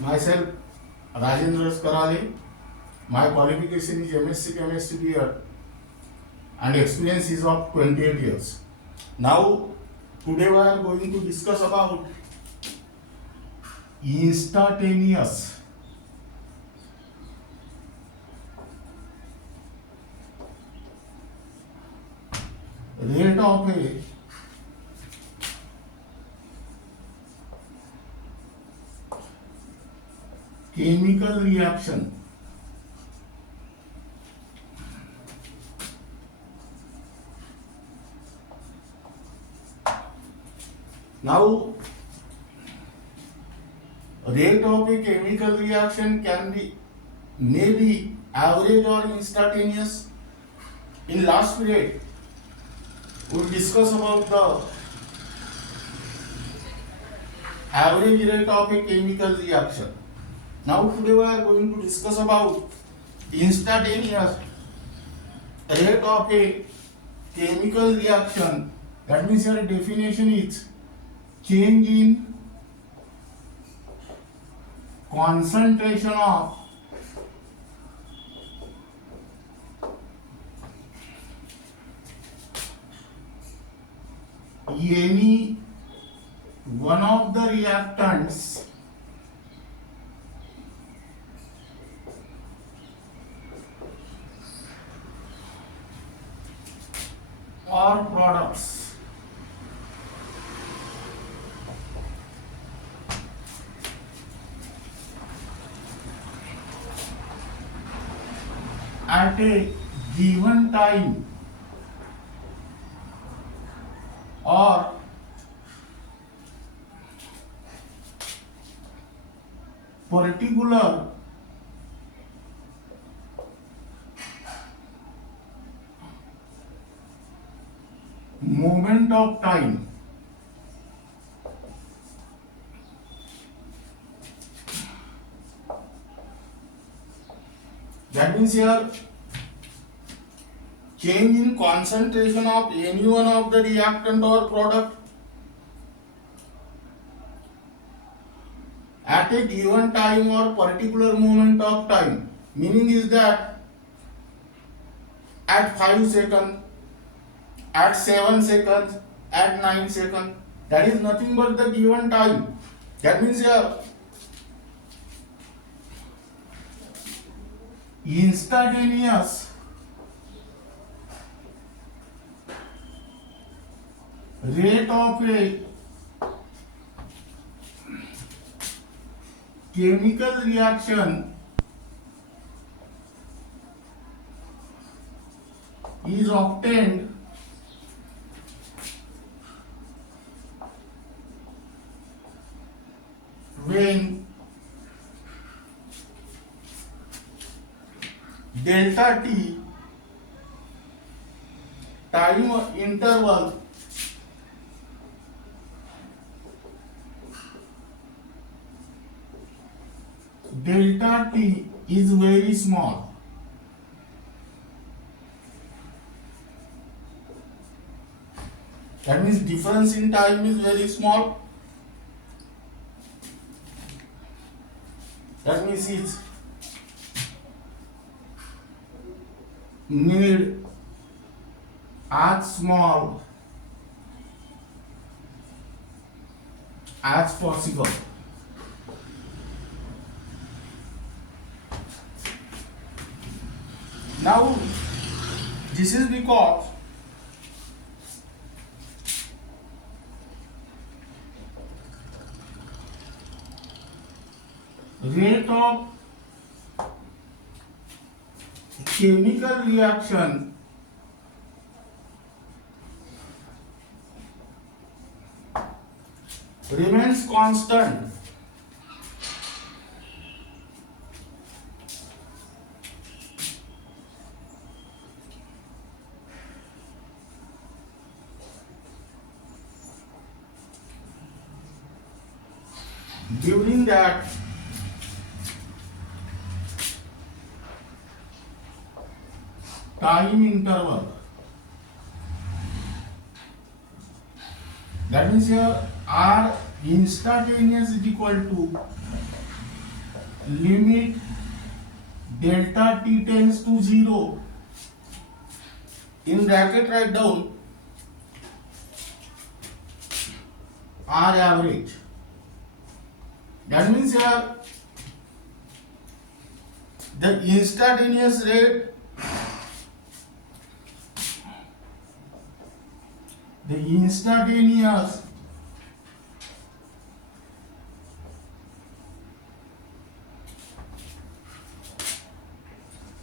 Myself, Rajendra Karale. My qualification is MSc Chemistry BEd and experience is of 28 years. Now, today we are going to discuss about instantaneous rate of a chemical reaction now rate of a chemical reaction may be average or instantaneous. In last period we discuss about the average rate of a chemical reaction. Now today we are going to discuss about instantaneous rate of a chemical reaction. That means your definition is change in concentration of any one of the reactants or products at a given time or particular moment of time. That means here change in concentration of any one of the reactant or product at a given time or particular moment of time. Meaning is that at 5 seconds, at 7 seconds, at 9 seconds, that is nothing but the given time. That means here instantaneous rate of a chemical reaction is obtained when delta T time interval delta T is very small. That means difference in time is very small. That means it's need as small as possible. Now this is because rate of chemical reaction remains constant during that time interval. That means here R instantaneous is equal to limit delta t tends to 0, in bracket write down R average. That means here the instantaneous rate,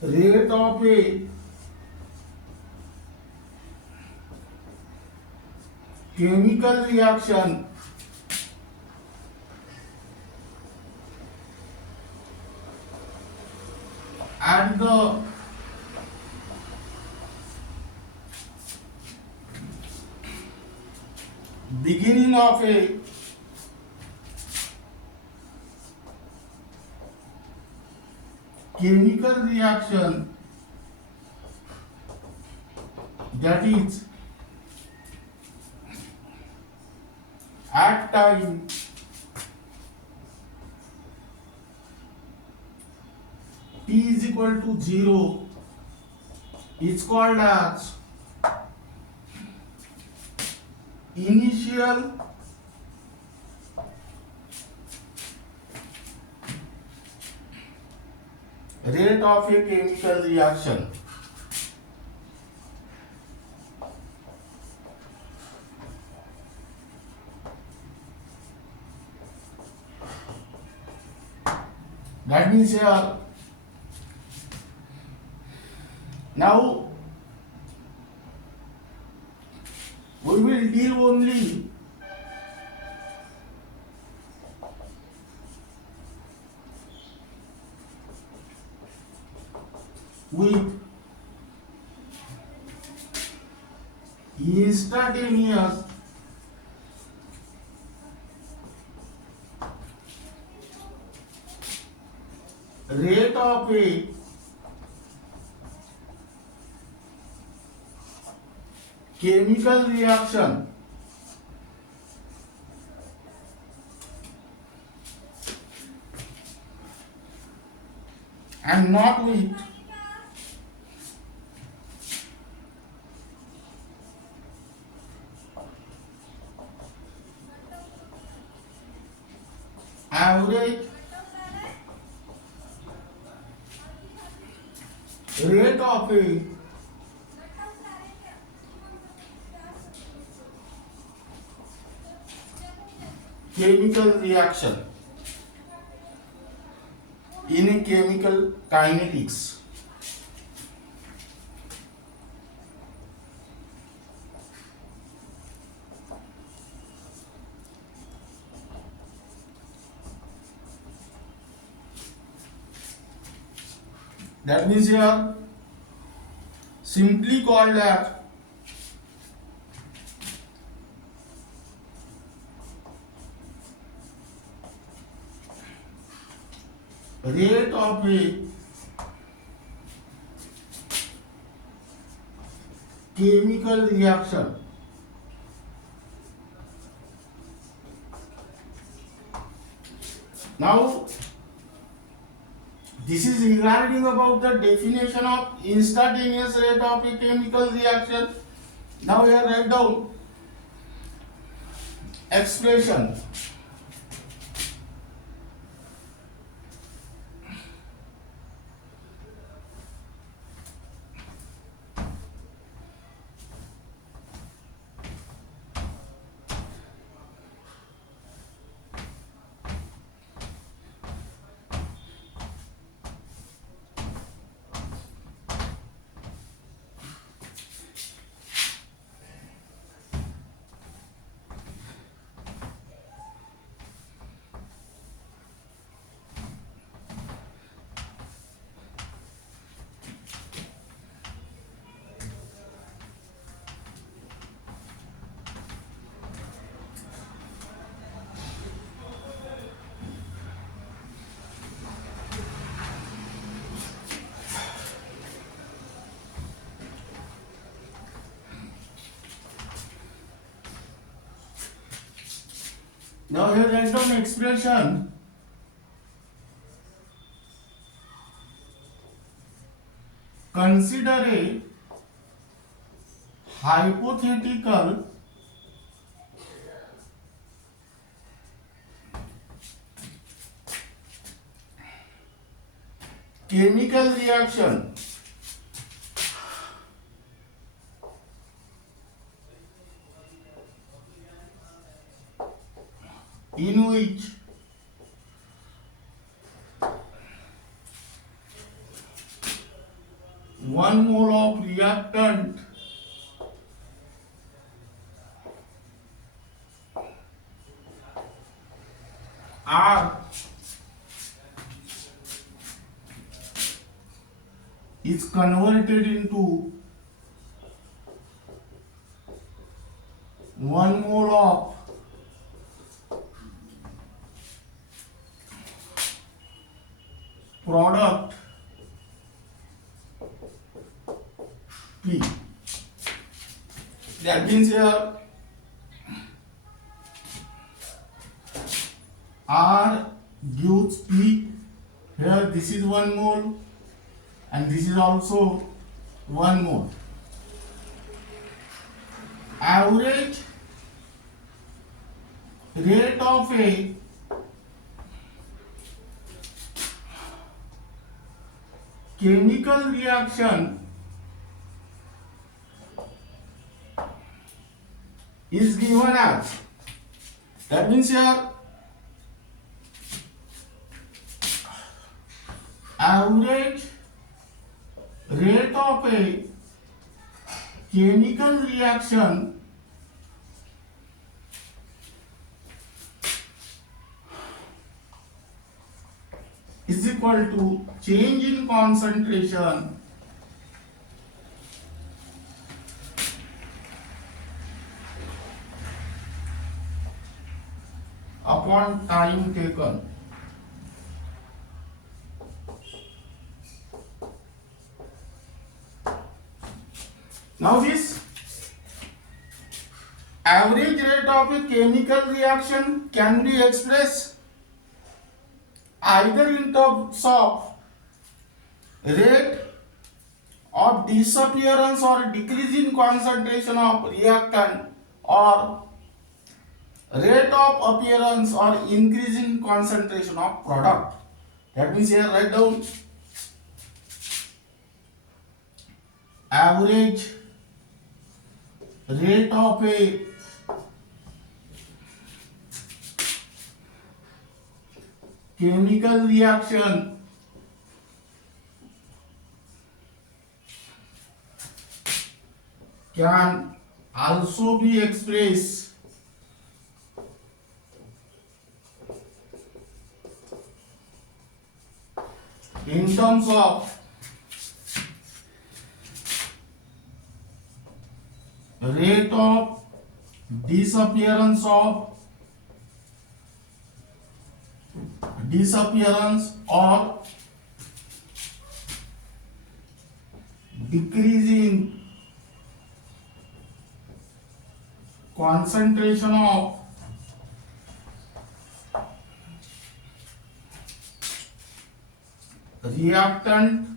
rate of a chemical reaction at the beginning of a chemical reaction, that is at time t is equal to 0, is called as initial rate of a chemical reaction. That means here now we will deal only with instantaneous rate of a chemical reaction and not with average rate of a chemical reaction in a chemical kinetics. That means here simply called as rate of a chemical reaction now. This is regarding about the definition of instantaneous rate of a chemical reaction. Now here write down expression. Now here write down expression consider a hypothetical chemical reaction in which one mole of reactant R is converted into 1 mole of product P. That means here R gives P. Here this is 1 mole and this is also 1 mole. Average rate of a chemical reaction is given as, that means here average rate of a chemical reaction is equal to change in concentration upon time taken. Now this average rate of a chemical reaction can be expressed either in terms of rate of disappearance or decrease in concentration of reactant or rate of appearance or increase in concentration of product. That means here write down average rate of a chemical reaction can also be expressed in terms of rate of disappearance or decreasing concentration of reactant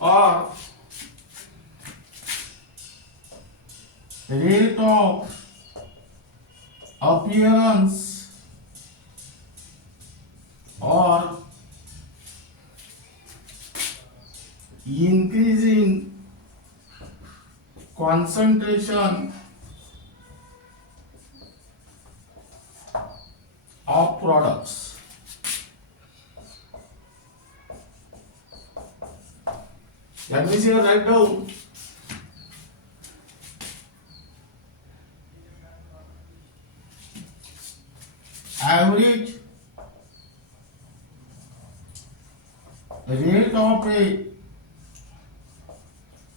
or rate of appearance or increasing concentration of products. That means here write down average rate of a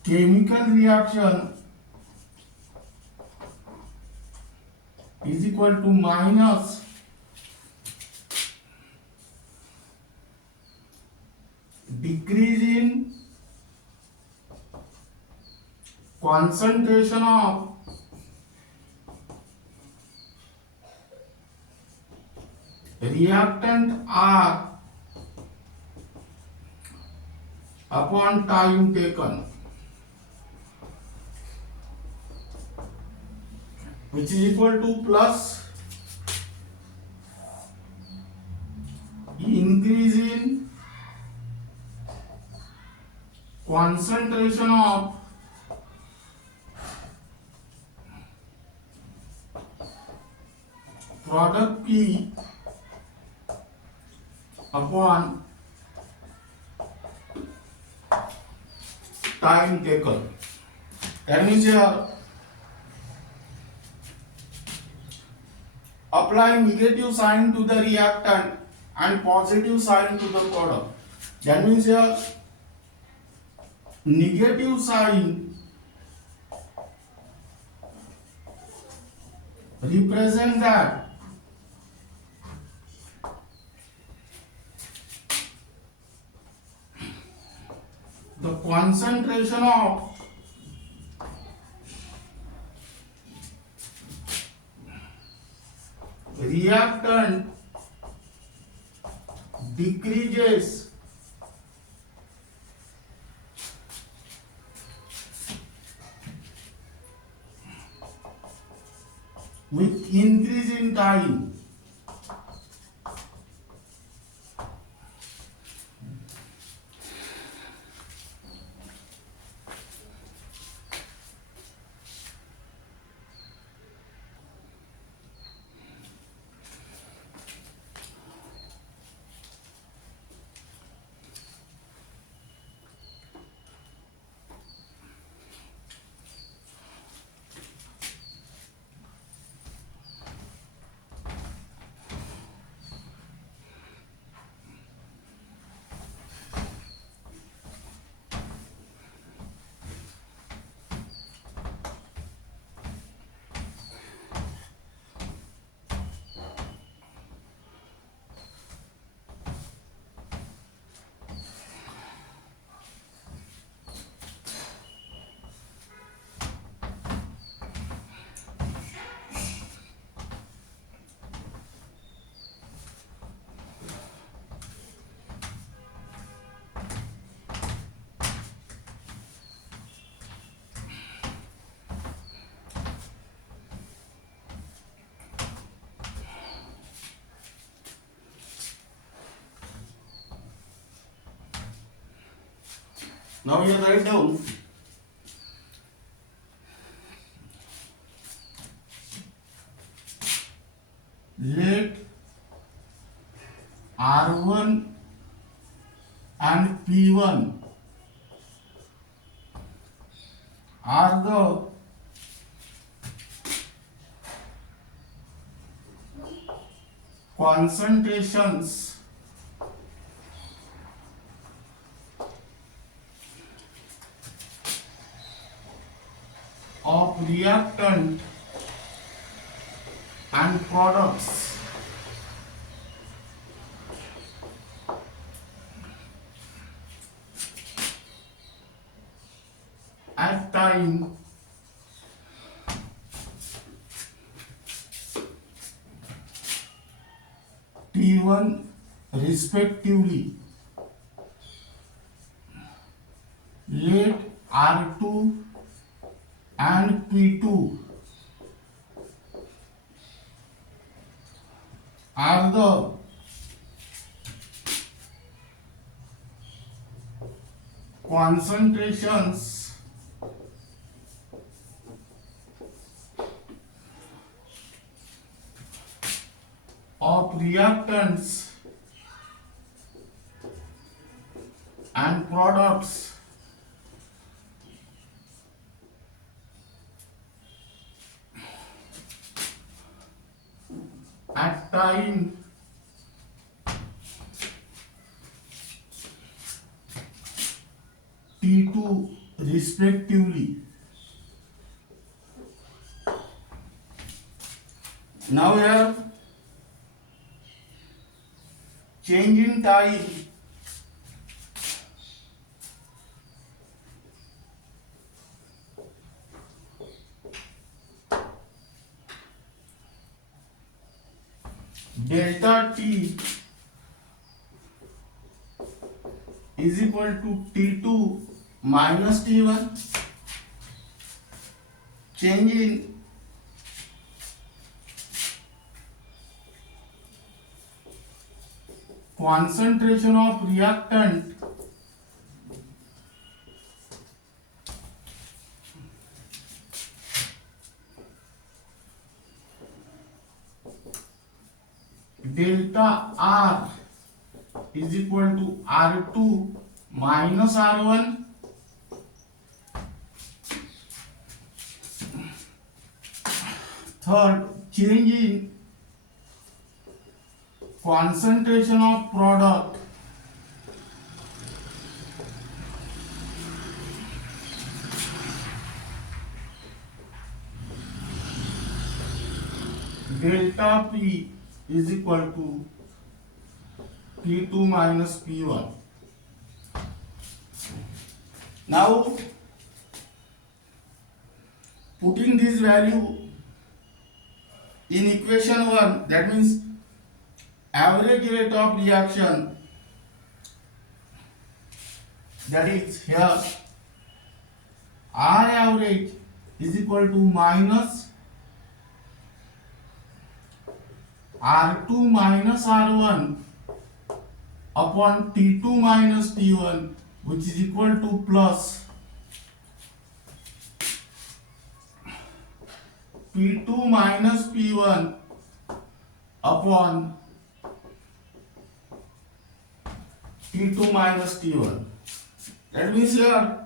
chemical reaction is equal to minus decrease in concentration of reactant R upon time taken, which is equal to plus increase in concentration of product P upon time taken. That means here apply negative sign to the reactant and positive sign to the product. That means here negative sign represent that the concentration of reactant decreases with increase in time. Now you write down let R1 and P1 are the concentrations of reactant and products at time T1 respectively. Let R2 and P2 are the concentrations of reactants and products at time T2 respectively. Now here change in time delta T is equal to T2 minus T1. Change in concentration of reactant delta R is equal to R2 minus R1. Third, change in concentration of product delta P is equal to P2 minus P1. Now putting this value in equation 1, that means average rate of reaction, that is here R average is equal to minus R2 minus R1 upon T2 minus T1, which is equal to plus P2 minus P1 upon T2 minus T1. That means here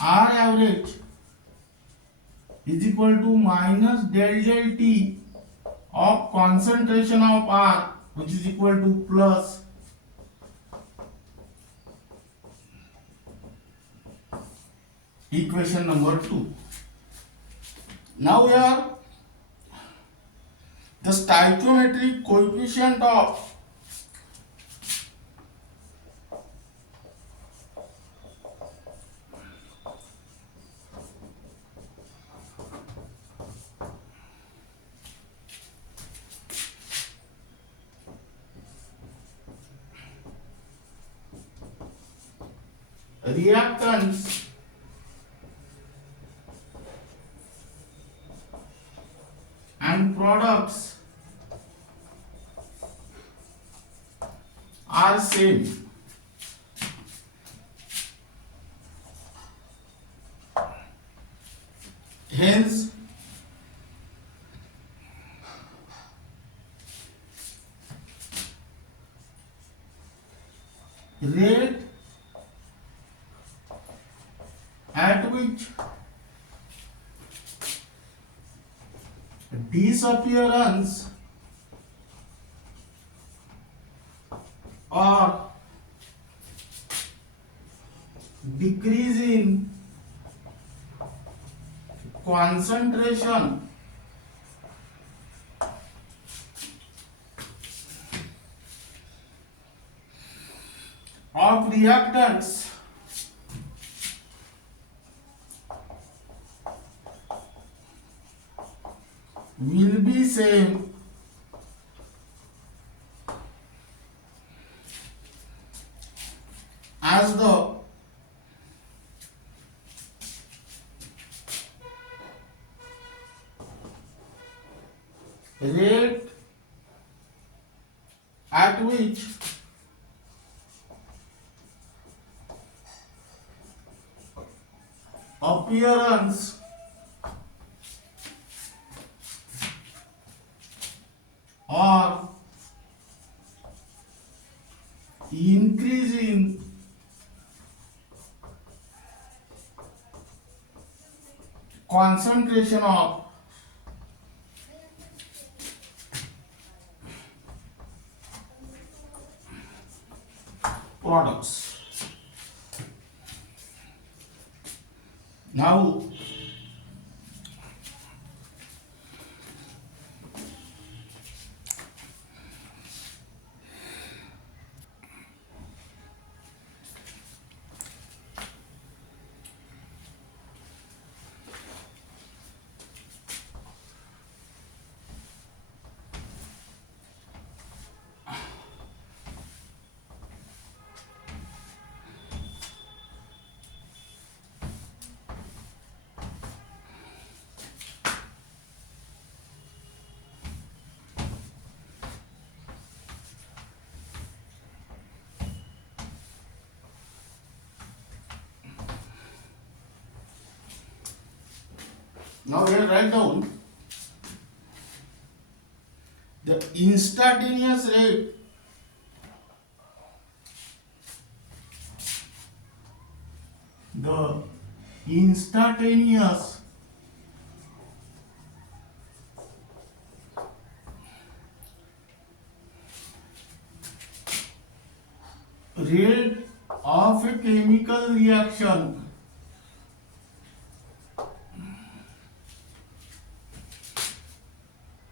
R average is equal to minus del del T of concentration of R, which is equal to plus equation number 2. Now here the stoichiometric coefficient of reactants and products are same. Hence, rate at which disappearance or decrease in concentration of reactants will be same as the rate at which appearance or increase in concentration of products. Now Now here write down the instantaneous rate the instantaneous rate of a chemical reaction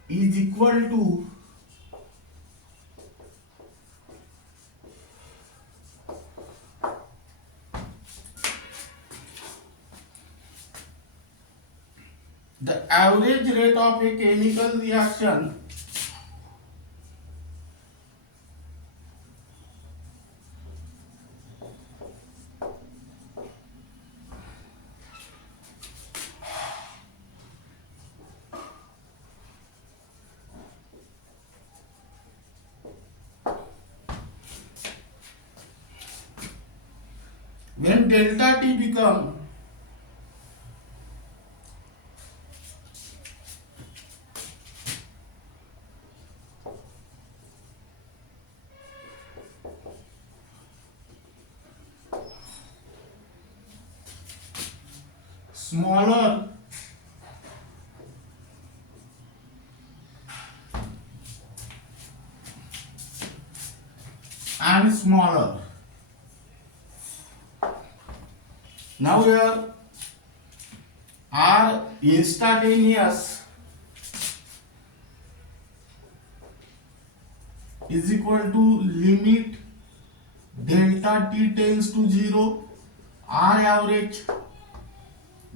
is equal to the average rate of a chemical reaction when delta T become smaller and smaller. Now here R instantaneous is equal to limit delta T tends to 0 R average.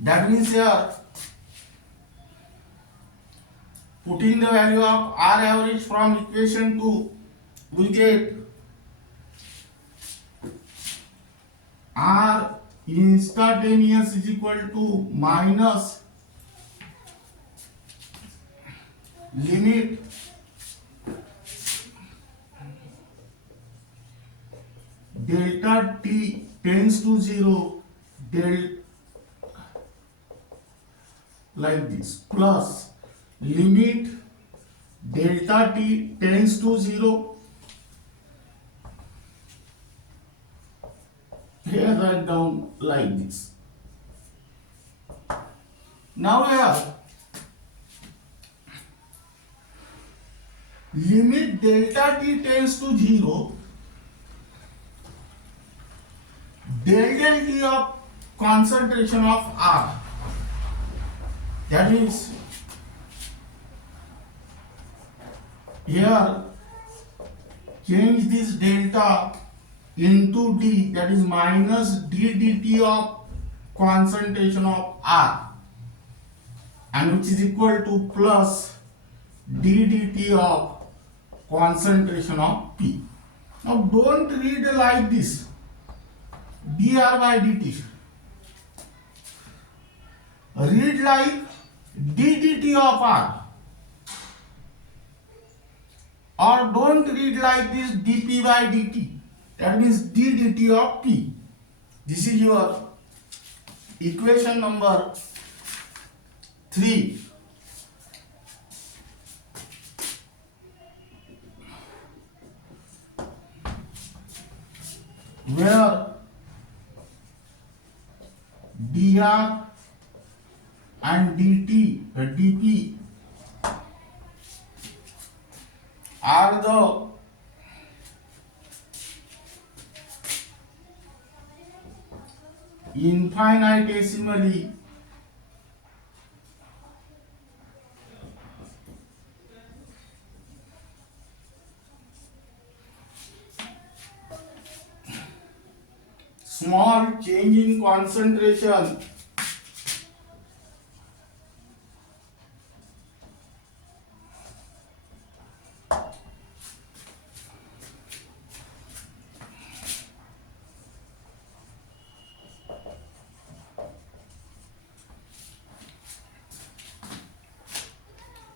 That means here putting the value of R average from equation 2, we get R instantaneous is equal to minus limit delta T tends to 0 del like this plus limit delta T tends to 0. Here write down like this. Now here limit delta T tends to 0 del T of concentration of R. That means here change this delta into D, that is minus d dt of concentration of R, and which is equal to plus d dt of concentration of P. Now don't read like this dr by dt, read like d dt of R, or don't read like this dp by dt, that means d dt of P. This is your equation number 3. Where dr and dt dp are the infinitesimally small change in concentration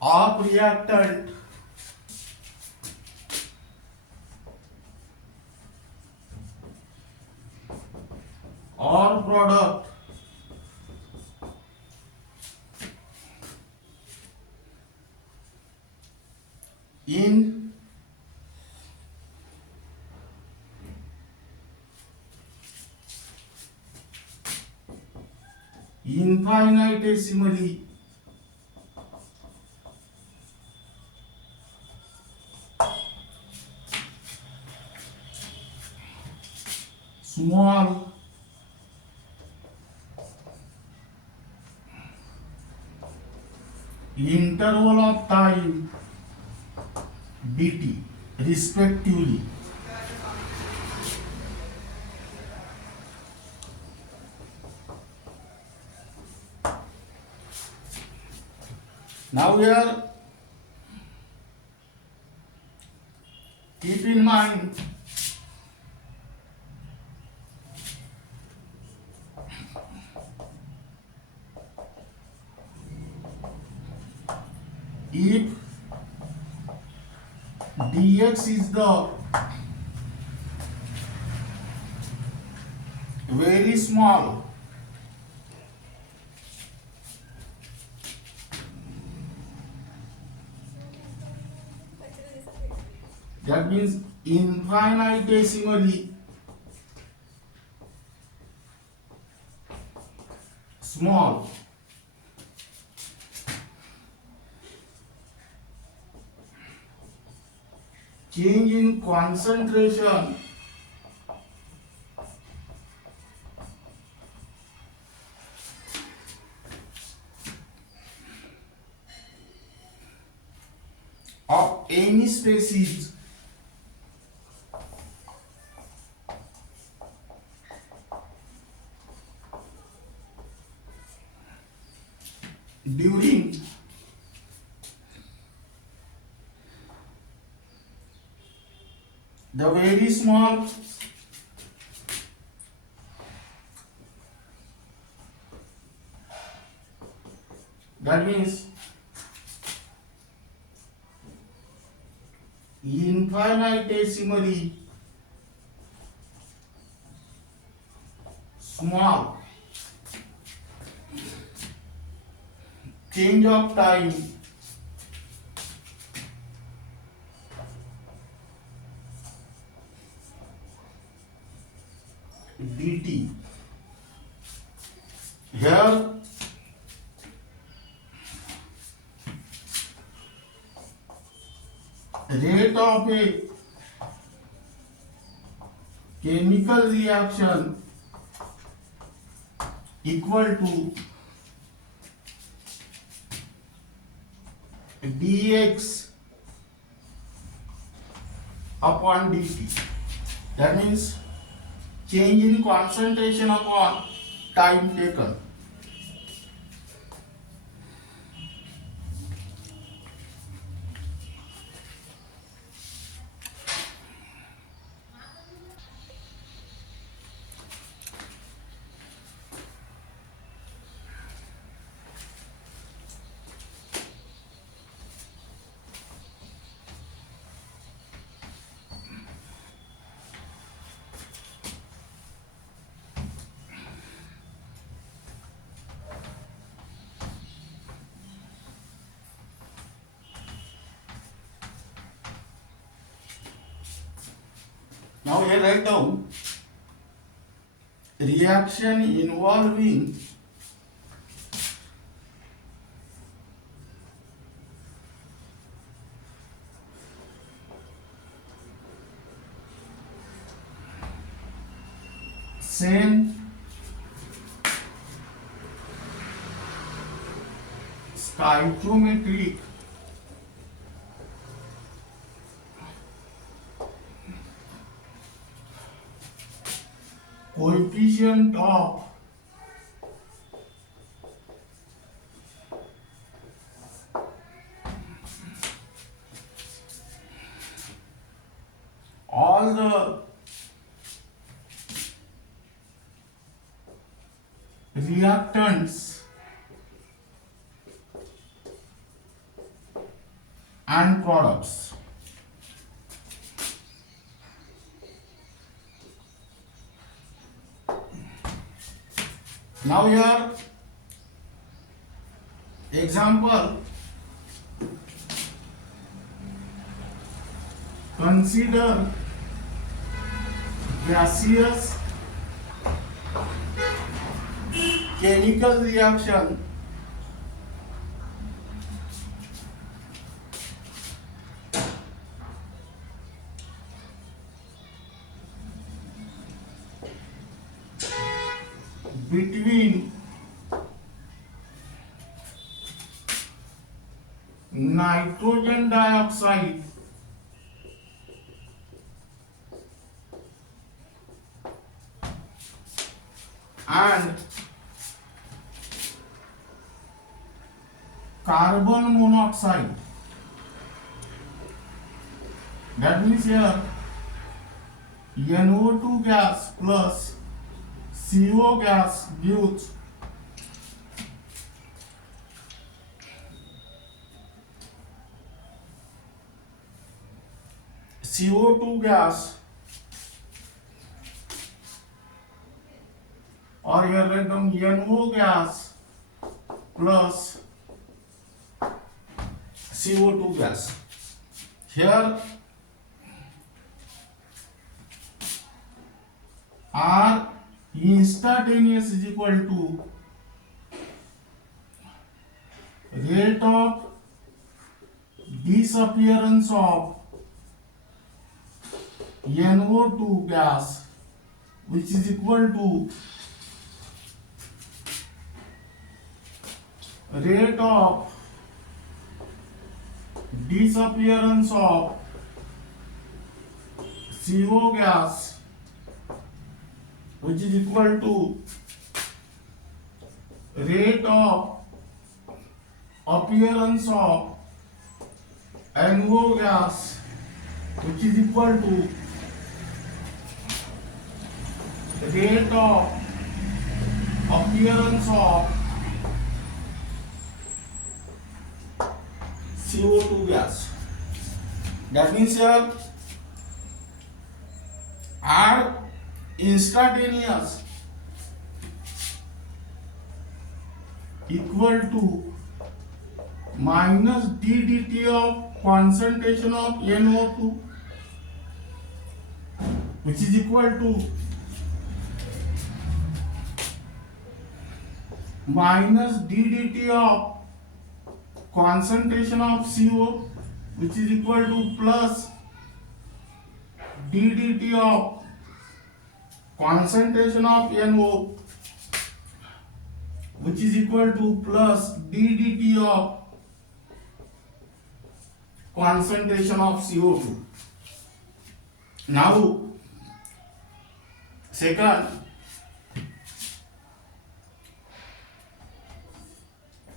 of reactant or product in infinitesimally small interval of time dt respectively. Now here keep in mind if dx is the very small, that means infinitesimally small, change in concentration of any species during the very small that means infinitesimally small change of time dt. Here rate of a chemical reaction equal to dx upon dt. That means change in concentration upon time taken. Now here write down reaction involving same stoichiometric coefficient of all the reactants and products. Now here example consider gaseous chemical reaction between nitrogen dioxide and carbon monoxide. That means here NO2 gas plus CO gas gives CO2 gas, or here write down NO gas plus CO2 gas. Here R instantaneous is equal to rate of disappearance of NO2 gas, which is equal to rate of disappearance of CO gas, which is equal to rate of appearance of NO gas, which is equal to rate of appearance of CO2 gas. That means here R instantaneous equal to minus ddt of concentration of NO2, which is equal to minus ddt of concentration of CO, which is equal to plus ddt of concentration of NO, which is equal to plus ddt of concentration of CO2. Now, second,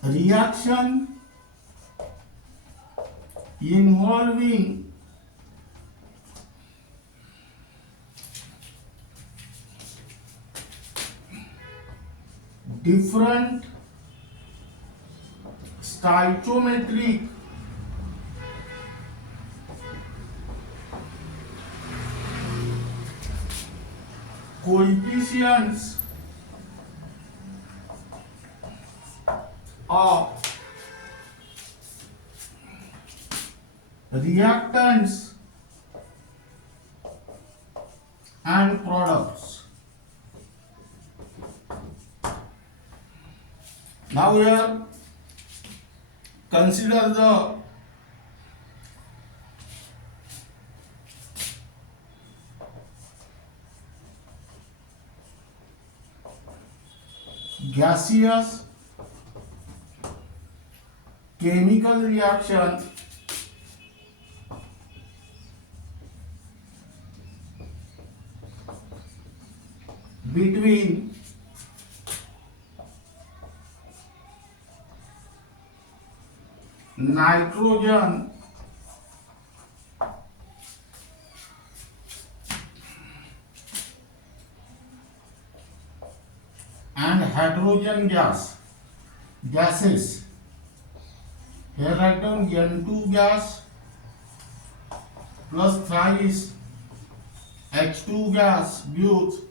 reaction involving different stoichiometric coefficients of reactants and products. Now here consider the gaseous chemical reaction between nitrogen and hydrogen gases. Here write down N2 gas plus thrice H2 gas gives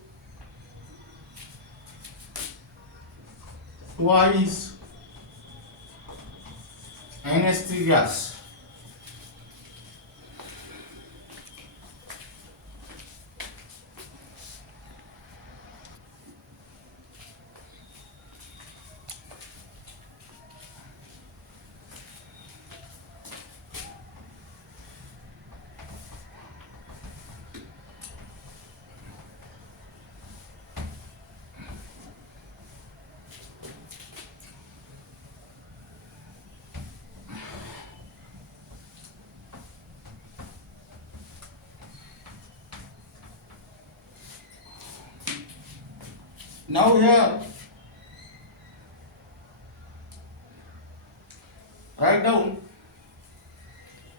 twice NH3 gas. Now here write down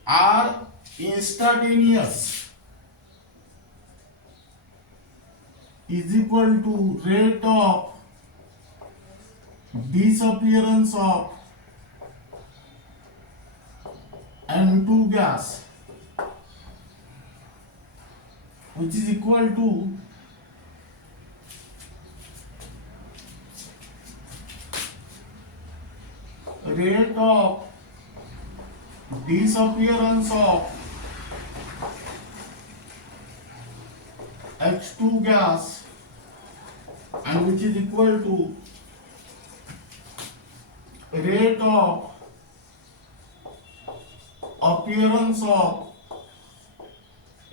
R instantaneous is equal to rate of disappearance of N2 gas, which is equal to rate of disappearance of H2 gas, and which is equal to rate of appearance of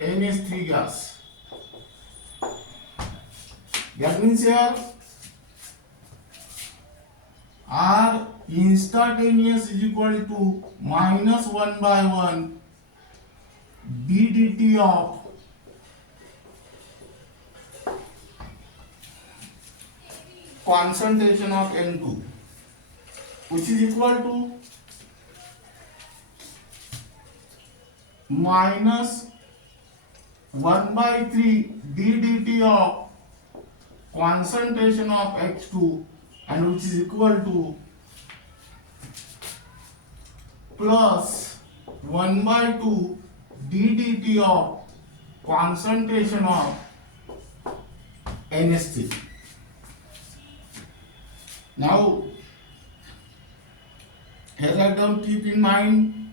NH3 gas. That means here R instantaneous is equal to minus 1 by 1 ddt of concentration of N2, which is equal to minus 1 by 3 ddt of concentration of H2, and which is equal to plus 1 by 2 ddt of concentration of NH3. Now here I don't keep in mind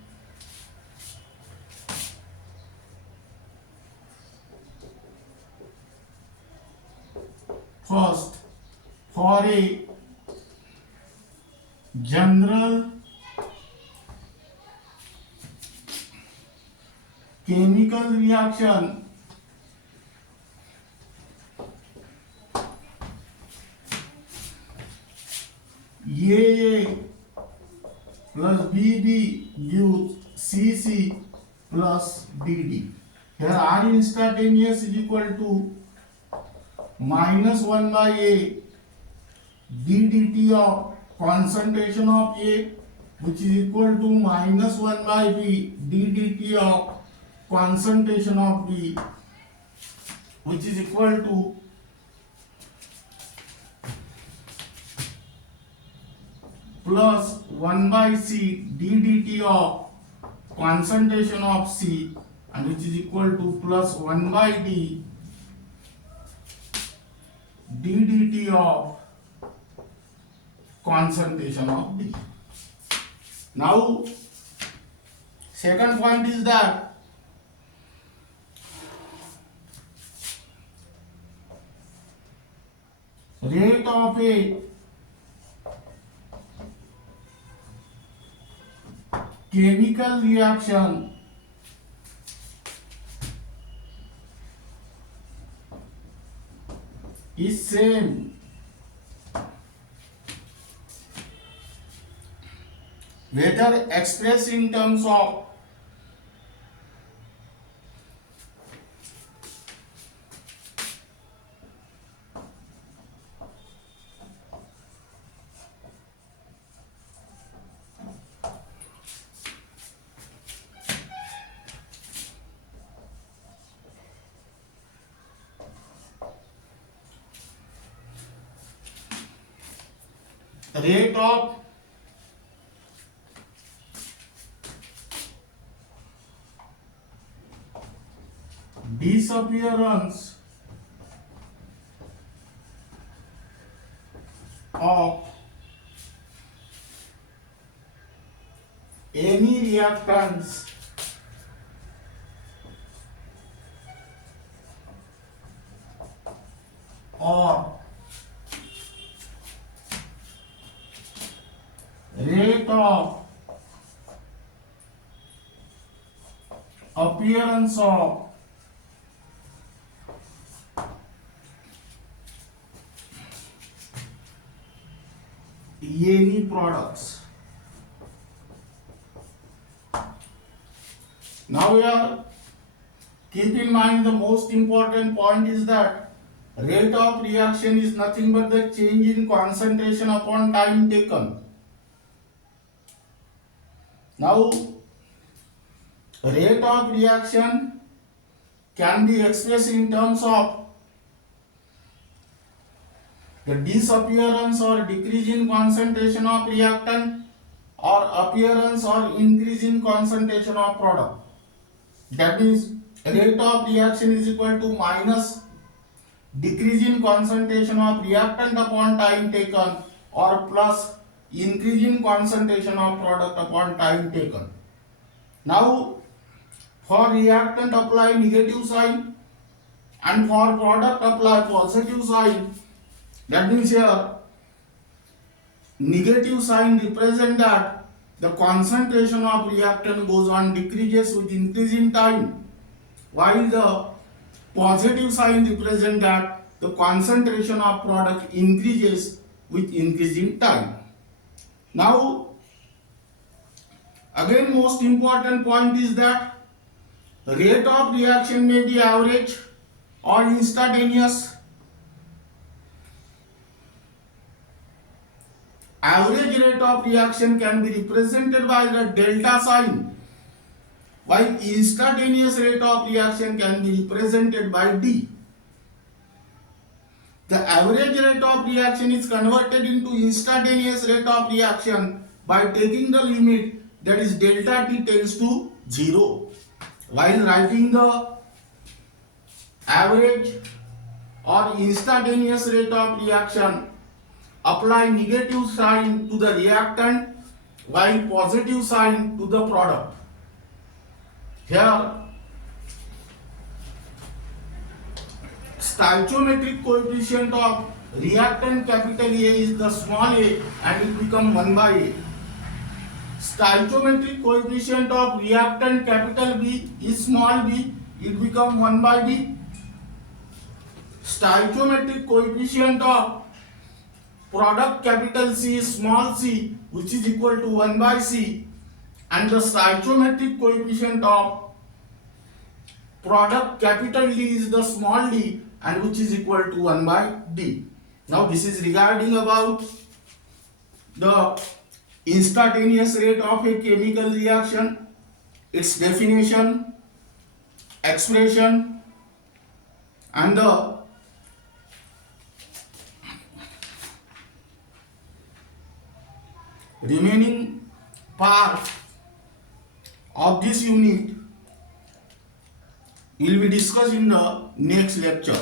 first, for a general chemical reaction, AA plus BB gives CC plus DD. Here R instantaneous is equal to minus 1 by A ddt of concentration of A, which is equal to minus 1 by B ddt of concentration of B, which is equal to plus 1 by C ddt of concentration of C, and which is equal to plus 1 by D ddt of concentration of B. Now second point is that rate of a chemical reaction is same whether expressed in terms of rate of disappearance of any reactants or rate of appearance of any products. Now here keep in mind the most important point is that Rate of reaction is nothing but the change in concentration upon time taken. Now, rate of reaction can be expressed in terms of the disappearance or decrease in concentration of reactant or appearance or increase in concentration of product. That means rate of reaction is equal to minus decrease in concentration of reactant upon time taken or plus increase in concentration of product upon time taken. Now, for reactant apply negative sign and for product apply positive sign. That means here negative sign represent that the concentration of reactant goes on decreases with increase in time, while the positive sign represent that the concentration of product increases with increase in time. Now, again most important point is that rate of reaction may be average or instantaneous. Average rate of reaction can be represented by the delta sign, while instantaneous rate of reaction can be represented by D. The average rate of reaction is converted into instantaneous rate of reaction by taking the limit, that is delta T tends to 0. While writing the average or instantaneous rate of reaction, apply negative sign to the reactant while positive sign to the product. Here, stoichiometric coefficient of reactant capital A is the small a and it becomes 1 by A. Stoichiometric coefficient of reactant capital B is small b, it becomes 1 by B. Stoichiometric coefficient of product capital C is small c, which is equal to 1 by C, and the stoichiometric coefficient of product capital D is the small d, and which is equal to 1 by D. Now this is regarding about the instantaneous rate of a chemical reaction, its definition, expression, and the remaining part of this unit will be discussed in the next lecture.